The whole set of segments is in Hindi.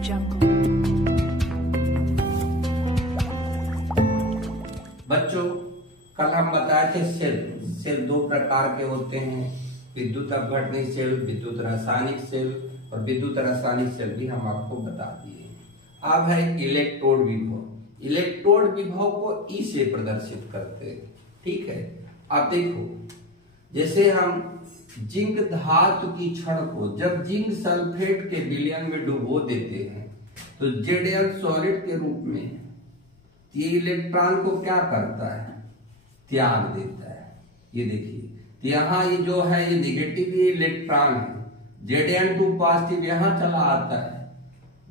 बच्चों, कल हम बताए थे सेल। सेल दो प्रकार के होते हैं, विद्युत अपघटनी सेल, विद्युत रासायनिक सेल, और विद्युत रासायनिक सेल भी हम आपको बता दिए। अब है इलेक्ट्रोड विभव। इलेक्ट्रोड विभव को ई से प्रदर्शित करते हैं, ठीक है। अब देखो, जैसे हम जिंक धातु की छड़ को जब जिंक सल्फेट के विलयन में डुबो देते हैं तो Zn सॉलिड के रूप में ये इलेक्ट्रॉन को क्या करता है, त्याग देता है। ये देखिए, तो यहाँ ये जो है ये निगेटिव इलेक्ट्रॉन है, Zn2 पॉजिटिव यहाँ चला आता है,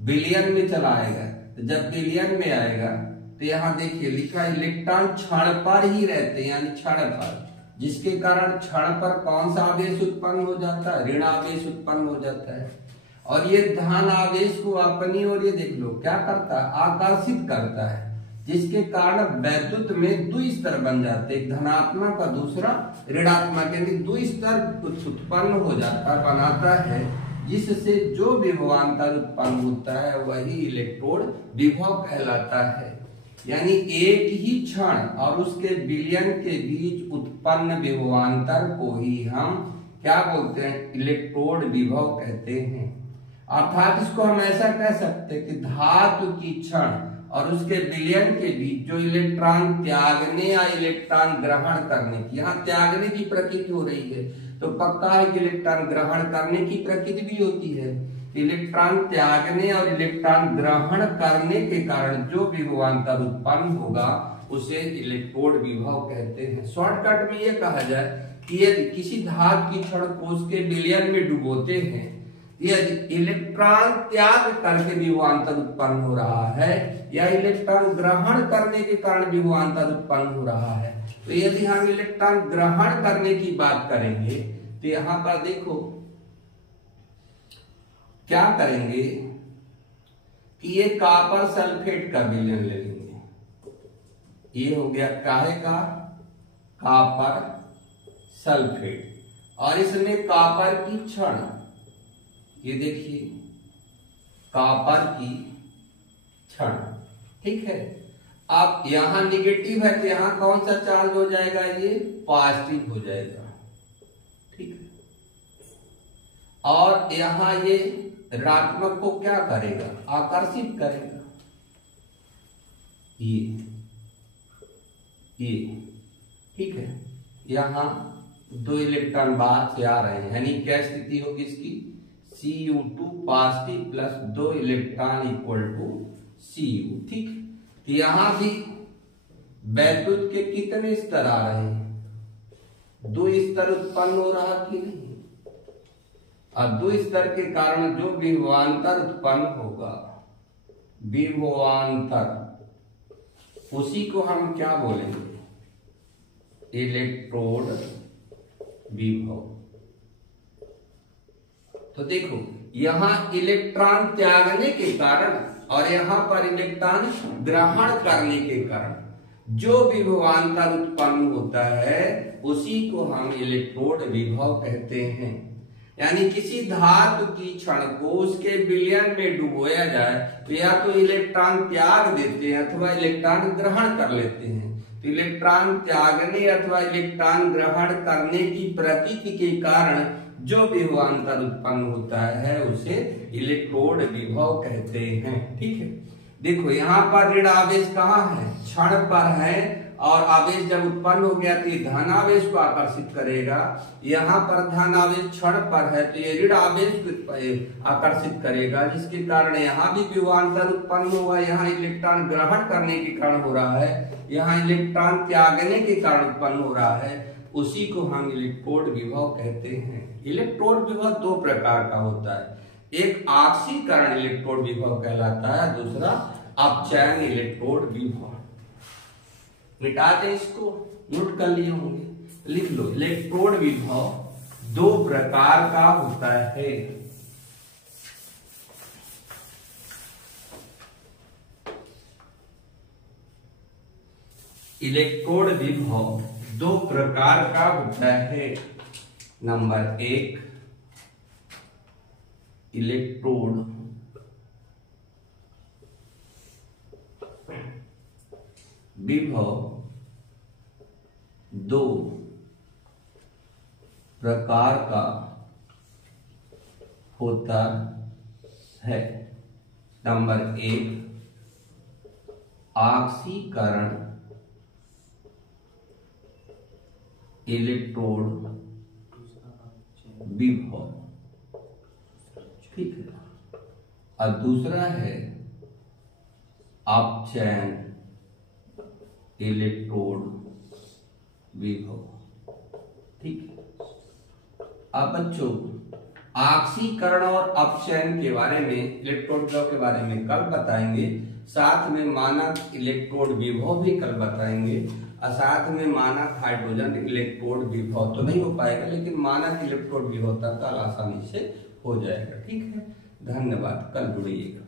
विलयन में चला आएगा। तो जब विलयन में आएगा तो यहाँ देखिए लिखा इलेक्ट्रॉन क्षण पर ही रहते हैं, यानी क्षण पर, जिसके कारण क्षण पर कौन सा आवेश उत्पन्न हो जाता है, ऋण आवेश उत्पन्न हो जाता है। और ये धन आवेश को अपनी ओर ये देख लो क्या करता है, आकर्षित करता है, जिसके कारण वैद्युत में दो स्तर बन जाते हैं, एक धनात्मक और दूसरा ऋणात्मक, यानी दो स्तर उत्पन्न हो जाता है, बनाता है, जिससे जो विभवांतर उत्पन्न होता है वही इलेक्ट्रोड विभव कहलाता है। यानी एक ही क्षण और उसके विलयन के बीच उत्पन्न विभवांतर को ही हम क्या बोलते हैं, इलेक्ट्रोड विभव कहते हैं। अर्थात इसको हम ऐसा कह सकते हैं कि धातु की क्षण और उसके विलयन के बीच जो इलेक्ट्रॉन त्यागने या इलेक्ट्रॉन ग्रहण करने की, यहाँ त्यागने की प्रकृति हो रही है तो पक्का है कि इलेक्ट्रॉन ग्रहण करने की प्रकृति भी होती है। इलेक्ट्रॉन त्यागने और इलेक्ट्रॉन ग्रहण करने के कारण जो विभवांतर उत्पन्न होगा उसे इलेक्ट्रोड विभव कहते हैं। शॉर्टकट में ये कहा जाए कि यदि किसी धातु की छड़ को उसके विलयन में डुबोते हैं, यदि इलेक्ट्रॉन त्याग करके विभवांतर उत्पन्न हो रहा है या इलेक्ट्रॉन ग्रहण करने के कारण विभवांतर उत्पन्न हो रहा है, तो यदि हम इलेक्ट्रॉन ग्रहण करने की बात करेंगे तो यहां पर देखो क्या करेंगे कि ये कॉपर सल्फेट का विलयन ले लेंगे। ये हो गया काहे का, कॉपर सल्फेट, और इसमें कॉपर की छड़, ये देखिए कॉपर की छड़, ठीक है। अब यहां निगेटिव है तो यहां कौन सा चार्ज हो जाएगा, ये पॉजिटिव हो जाएगा, ठीक है। और यहां ये ऋणात्मक को क्या करेगा, आकर्षित करेगा, ये ठीक है। यहां दो इलेक्ट्रॉन बाहर से आ रहे हैं, यानी क्या स्थिति होगी इसकी, Cu2 positive plus 2 electron equal to Cu, ठीक। तो यहां भी वैद्युत के कितने स्तर आ रहे हैं, दो स्तर उत्पन्न हो रहा कि नहीं, और दो स्तर के कारण जो विभवांतर उत्पन्न होगा, विभवांतर, उसी को हम क्या बोलेंगे, इलेक्ट्रोड विभव। तो देखो यहां इलेक्ट्रॉन त्यागने के कारण और यहां पर इलेक्ट्रॉन ग्रहण करने के कारण जो विभवांतर उत्पन्न होता है उसी को हम इलेक्ट्रोड विभव कहते हैं। यानी किसी धातु की छड़ को उसके विलयन में डुबोया जाए तो या तो इलेक्ट्रॉन त्याग देते हैं अथवा इलेक्ट्रॉन ग्रहण कर लेते हैं। तो इलेक्ट्रॉन त्यागने अथवा इलेक्ट्रॉन ग्रहण करने की प्रकृति के कारण जो विभवांतर उत्पन्न होता है उसे इलेक्ट्रोड विभव कहते हैं, ठीक है। देखो यहाँ पर ऋण आवेश कहाँ है, क्षण पर है, और आवेश जब उत्पन्न हो गया तो धन आवेश को आकर्षित करेगा। यहाँ पर धन आवेश क्षण पर है तो ये ऋण आवेश को आकर्षित करेगा, जिसके कारण यहाँ भी विभवांतर उत्पन्न हुआ। यहाँ इलेक्ट्रॉन ग्रहण करने के कारण हो रहा है, यहाँ इलेक्ट्रॉन त्यागने के कारण उत्पन्न हो रहा है, उसी को हम इलेक्ट्रोड विभव कहते हैं। इलेक्ट्रोड विभव दो प्रकार का होता है, एक ऑक्सीकरण इलेक्ट्रोड विभव कहलाता है, दूसरा अपचयन इलेक्ट्रोड विभव। मिटा दे इसको, नोट कर लिए होंगे, लिख लो। इलेक्ट्रोड विभव दो प्रकार का होता है, इलेक्ट्रोड विभव दो प्रकार का होता है। नंबर एक, इलेक्ट्रोड विभव दो प्रकार का होता है। नंबर 1 ऑक्सीकरण इलेक्ट्रोड विभव, ठीक है। और दूसरा है अपचयन इलेक्ट्रोड विभव, ठीक है। अब बच्चों ऑक्सीकरण और अपचयन के बारे में, इलेक्ट्रोड विभव के बारे में कल बताएंगे, साथ में मानक इलेक्ट्रोड विभव भी कल बताएंगे, और साथ में मानक हाइड्रोजन इलेक्ट्रोड विभव तो नहीं हो पाएगा, लेकिन मानक इलेक्ट्रोड विभव तक कल आसानी से हो जाएगा, ठीक है। धन्यवाद, कल जुड़िएगा।